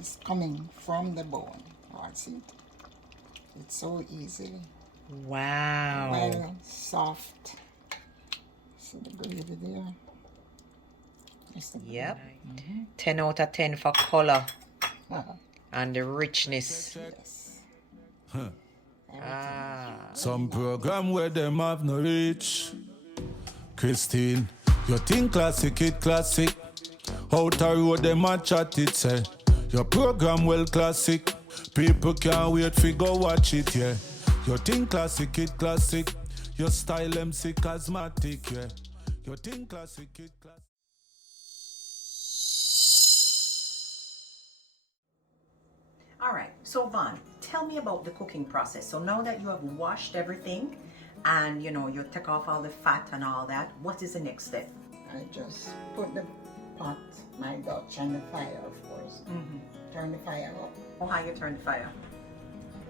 is coming from the bone. Watch it. It's so easily. Wow. Well, soft. See the gravy there? Yep. 10 out of 10 for color Uh-huh. and the richness. Yes. Some program where them have no reach. Christine, you think classic, it classic. Out a road them a chat it say. Your program well classic. People can't wait for go watch it, yeah. You think classic, it classic. Your style MC cosmetic, yeah. You think classic, it classic. All right, so Van, tell me about the cooking process. So now that you have washed everything and you know you take off all the fat and all that, what is the next step? I just put the pot, my Dutch, on the fire, of course. Turn the fire up. Oh, how you turn the fire?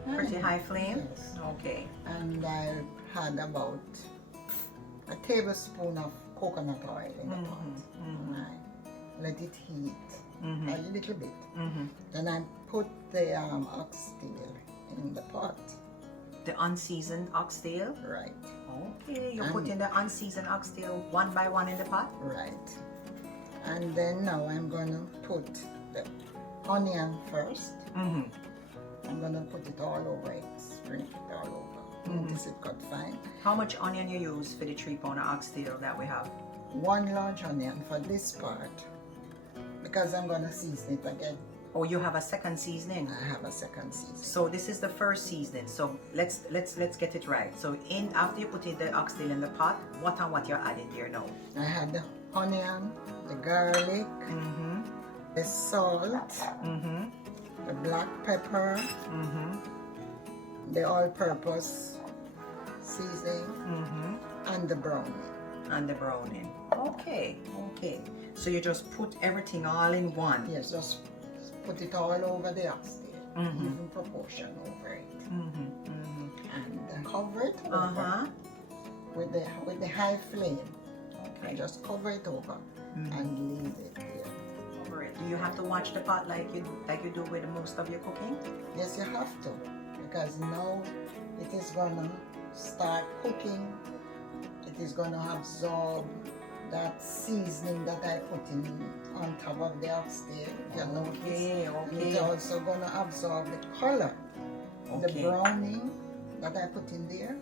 Pretty high flame? Yes. Okay. And I had about a tablespoon of coconut oil in the pot. And I let it heat a little bit. Then I put the oxtail in the pot. The unseasoned oxtail? Right. Okay, you're putting the unseasoned oxtail one by one in the pot? Right. And then now I'm going to put the onion first. I'm going to put it all over it, sprinkle it all over. Notice it cut fine. How much onion you use for the 3-pound oxtail that we have? 1 large onion for this part, because I'm going to season it again. Oh, you have a second seasoning? I have a second season. So this is the first seasoning. So let's get it right. So after you put in the oxtail in the pot, what and what you're adding there now? I had the onion, the garlic, the salt, the black pepper, the all-purpose seasoning, and the browning. And the browning. Okay, okay. So you just put everything all in one. Yes, just put it all over the oxtail, even proportion over it, and cover it over with the high flame. Okay. And just cover it over and leave it there. Cover it. Do you have to watch the pot like you do with most of your cooking? Yes, you have to, because now it is gonna start cooking. It is gonna absorb that seasoning that I put in on top of the oxtail. Okay. It's also gonna absorb the color, the browning that I put in there.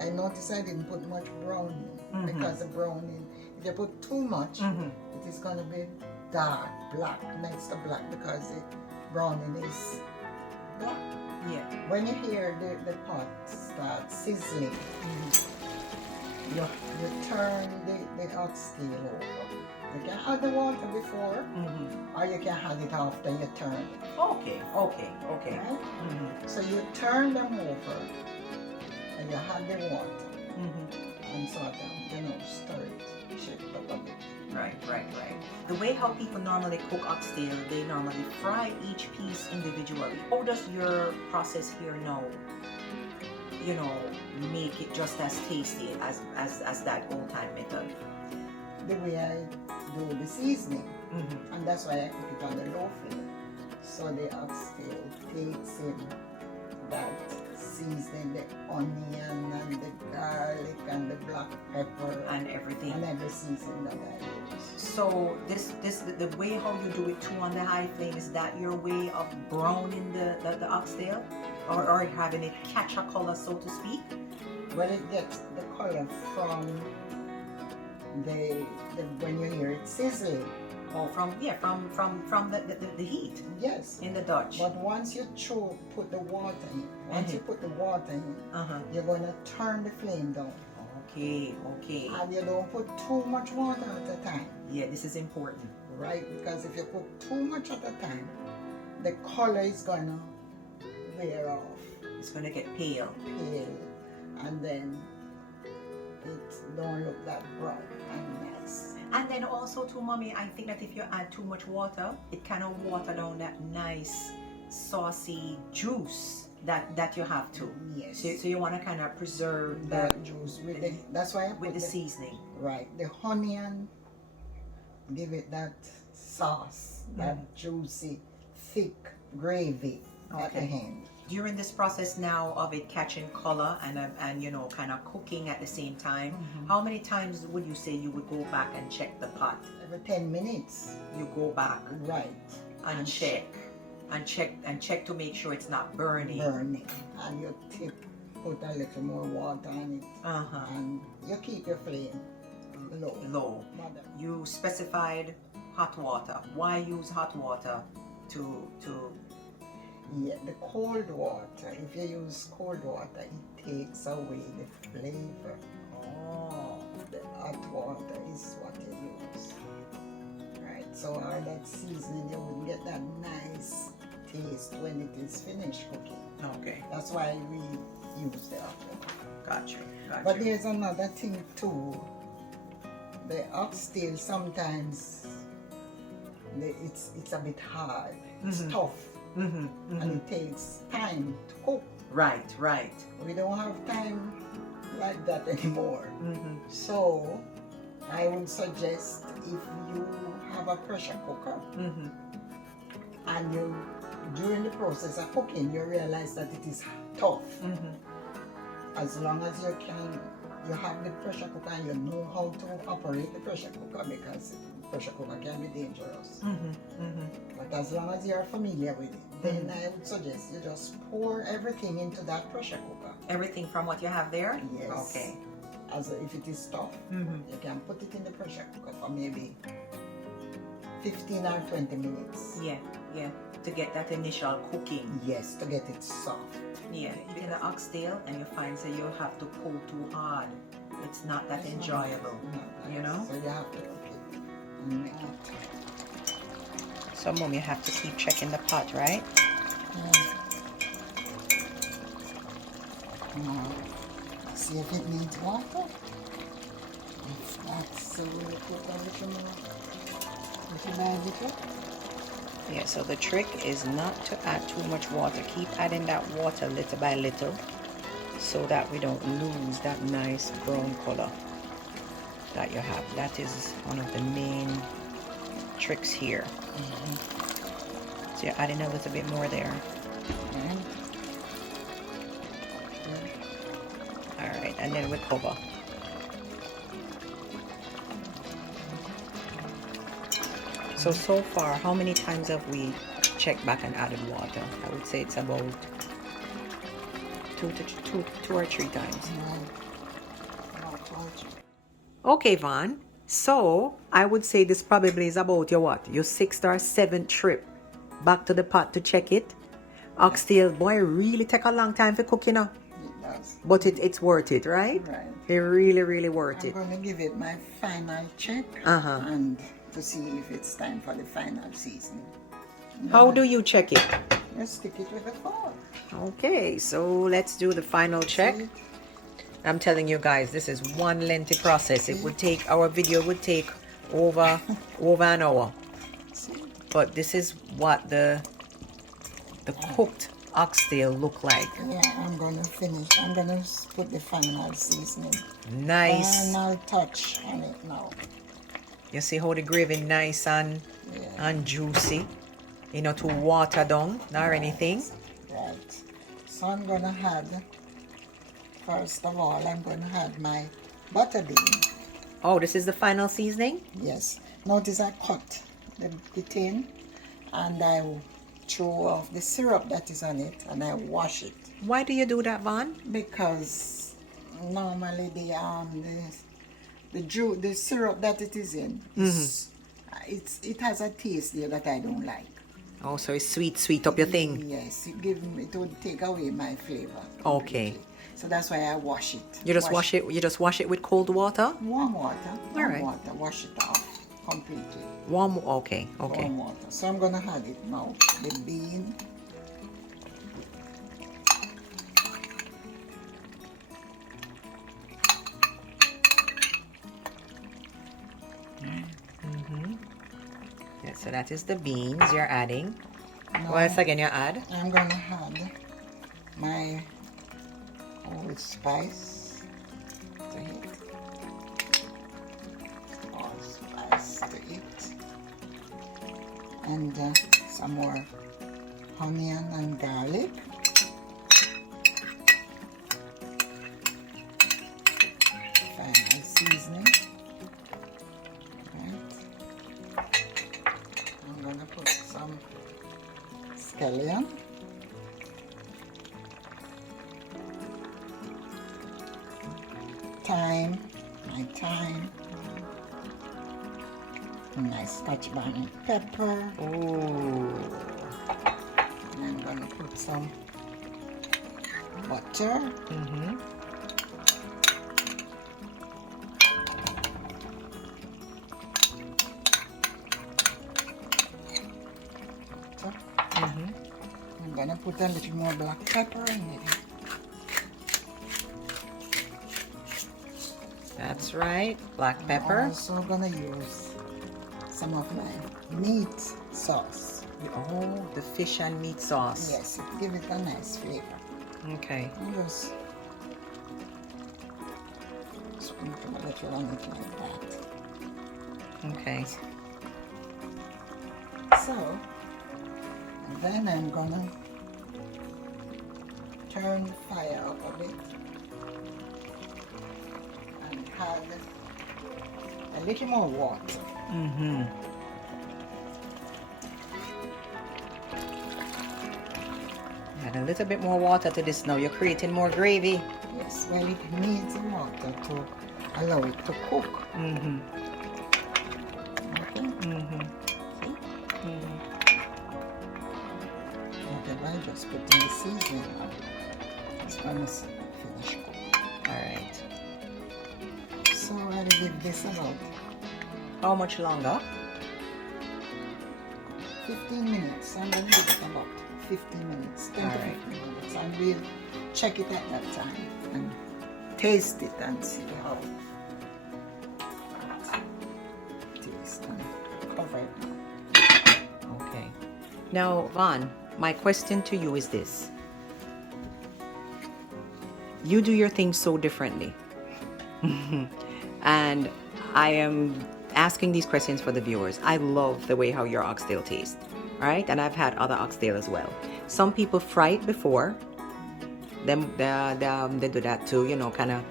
I noticed I didn't put much browning because the browning, if you put too much, it is gonna be dark, black, next to black, because the browning is black. Yeah. When you hear the pot start sizzling, you turn the oxtail over. You can add the water before, or you can add it after you turn it. Okay. Right? So you turn them over, and you add the water, and sort of, stir it, shake it up a bit. Right. The way how people normally cook oxtail, they normally fry each piece individually. How does your process here now, make it just as tasty as that old-time method? The way I do the seasoning, and that's why I cook it on the low flame, so the oxtail takes in that seasoning, the onion and the garlic and the black pepper and everything, and every seasoning that I use. So the way how you do it too on the high flame, is that your way of browning the oxtail, or having it catch a color, so to speak? Well, it gets the color from the when you hear it sizzling. Oh, from the heat. Yes. In the Dutch. But once you put the water in, you're gonna turn the flame down. Okay. And you don't put too much water at a time. Yeah, this is important. Right, because if you put too much at a time, the color is gonna wear off. It's gonna get pale. And then it don't look that brown and nice. And then also too, Mommy, I think that if you add too much water, it kind of water down that nice saucy juice that you have to. Yes. So you want to kind of preserve that juice that's why I put with the seasoning. Right. The onion give it that sauce, that juicy thick gravy at the end. During this process now of it catching color and you know, kind of cooking at the same time, how many times would you say you would go back and check the pot? Every 10 minutes. You go back. Right. And check. And check to make sure it's not burning. And you put a little more water on it. And you keep your flame low. You specified hot water. Why use hot water to Yeah, the cold water, if you use cold water, it takes away the flavor. The hot water is what you use. Right, so all that seasoning, you will get that nice taste when it is finished cooking. Okay. That's why we use the hot water. Gotcha. But there's another thing too. The oxtail sometimes, it's a bit hard. It's tough. And it takes time to cook. Right. We don't have time like that anymore. So I would suggest if you have a pressure cooker and you, during the process of cooking, you realize that it is tough. As long as you have the pressure cooker and you know how to operate the pressure cooker, because the pressure cooker can be dangerous. But as long as you're familiar with it, then I would suggest you just pour everything into that pressure cooker. Everything from what you have there? Yes. Okay. As if it is tough, you can put it in the pressure cooker for maybe 15 or 20 minutes. Yeah. To get that initial cooking. Yes, to get it soft. Yeah, eating the oxtail and you find that you have to pull too hard. It's not that enjoyable, you know? So you have to cook it and make it. So Mom, you have to keep checking the pot, right? Now, see if it needs water. If not, so we'll put a little more. Little by little. Yeah, so the trick is not to add too much water. Keep adding that water little by little so that we don't lose that nice brown color that you have. That is one of the main tricks here. So you're adding a little bit more there. Alright, and then we cover. So far, how many times have we checked back and added water? I would say it's about two or three times. Okay, Van. So I would say this probably is about your 6th or 7th trip back to the pot to check it. Oxtail, boy, really take a long time for cooking up. It does. But it's worth it, right? Right. It's really worth it. I'm going to give it my final check and to see if it's time for the final seasoning. How do you check it? Just stick it with a fork. Okay, so let's do the final check. I'm telling you guys, this is one lengthy process. It would take, our video would take over an hour. But this is what the cooked oxtail look like. Yeah, I'm gonna finish. I'm gonna put the final seasoning. Nice. Final touch on it now. You see how the gravy nice and juicy. You know, to water down or anything. Right. So I'm gonna add, first of all, I'm gonna add my butter bean. Oh, this is the final seasoning? Yes. Notice I cut the tin and I throw off the syrup that is on it and I wash it. Why do you do that, Van? Because normally the syrup that it is in, it has a taste there that I don't like. Oh, so it's sweet up your thing. Yes, it would take away my flavor. Okay. So that's why I wash it. You just wash it. You just wash it with cold water. Warm water. All right. Water. Wash it off completely. Warm. Okay. Warm water. So I'm gonna add it now. The bean. Yeah, so that is the beans you're adding. Now, What else again you add? I'm gonna add my allspice to it. Allspice to it. And some more onion and garlic. Final seasoning. Right. I'm gonna put some scallion. Thyme, my thyme. Nice Scotch bonnet pepper. Ooh. And I'm gonna put some butter. Mm-hmm. I'm gonna put a little more black pepper in it. That's right, black pepper. I'm also gonna use some of my meat sauce. Oh, the fish and meat sauce. Yes, it gives it a nice flavor. Okay. And just sprinkle a little on it like that. Okay. So, then I'm gonna turn the fire up a bit and add a little more water. Mm-hmm. Add a little bit more water to this now. You're creating more gravy. Yes, well, it needs water to allow it to cook. Mm-hmm. Okay? Mm-hmm. See? Mm-hmm. Whatever I just put in the seasoning now, it's gonna finish cooking. Alright. So I'll give this about How much longer? 15 minutes. I'm gonna give it about 15 minutes, 10 to Alright. 15 minutes, and we'll check it at that time and taste it and see how it tastes and cover it now. Okay. Now, Van, my question to you is this. You do your things so differently. And I am asking these questions for the viewers. I love the way how your oxtail tastes. All right? And I've had other oxtail as well. Some people fry it before. They do that too, you know, kind of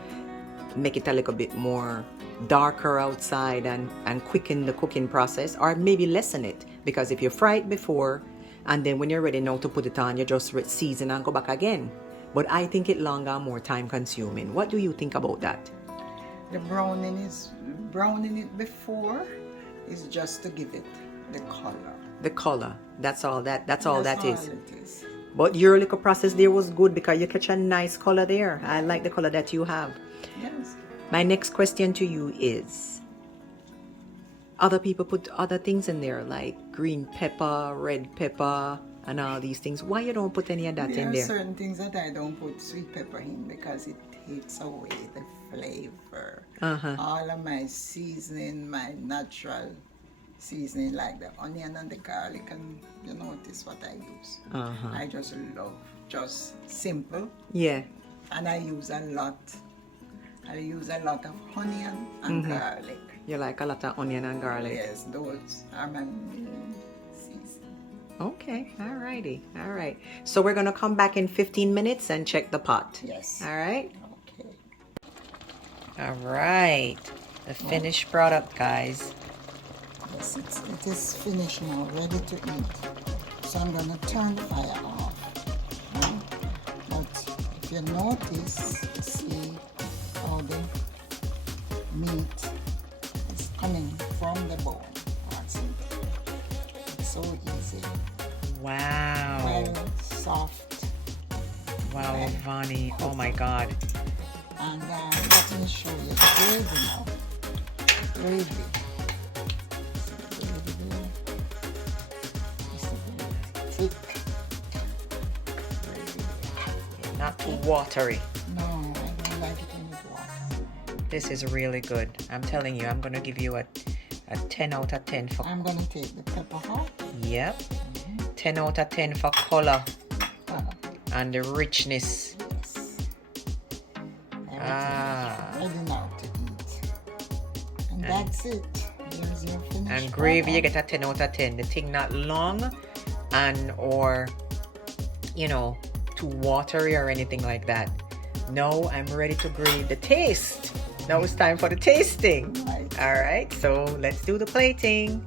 make it a little bit more darker outside and quicken the cooking process, or maybe lessen it, because if you fry it before and then when you're ready now to put it on, you just season and go back again. But I think it longer, more time consuming. What do you think about that? The browning it before is just to give it the color. The color, that's all that is. It is. But your little process there was good because you catch a nice color there. I like the color that you have. Yes. My next question to you is, other people put other things in there like green pepper, red pepper, and all these things. Why you don't put any of that in There there? are certain things that I don't put sweet pepper in because it takes away the flavor. All of my seasoning, my natural seasoning, like the onion and the garlic, and you notice what I use. I just love just simple, Yeah. and I use a lot of onion and garlic. You like a lot of onion and garlic. Yes, those are my main seasoning. Okay, alrighty, all right. So we're gonna come back in 15 minutes and check the pot. Yes. All right. Okay. All right. The finished product, guys. Yes, it is finished now, ready to eat. So I'm gonna turn the fire off. But if you notice, see how the meat is coming from the bone. That's it. It's so easy. Wow. Well, soft. Wow, Vanny. Oh my God. And let me show you the gravy now. Gravy. Thick. Not too watery. No, I don't like it when it's water. This is really good. I'm telling you, I'm gonna give you a 10 out of 10 for. I'm gonna take the pepper off. Yep. 10 out of 10 for color Uh, and the richness. yes. Ah. Ready now to eat. And that's it. Here's your finished And gravy, you product. get a 10 out of 10. The thing not long and or you know, too watery or anything like that. Now I'm ready to grade the taste. Now it's time for the tasting. All right, so let's do the plating.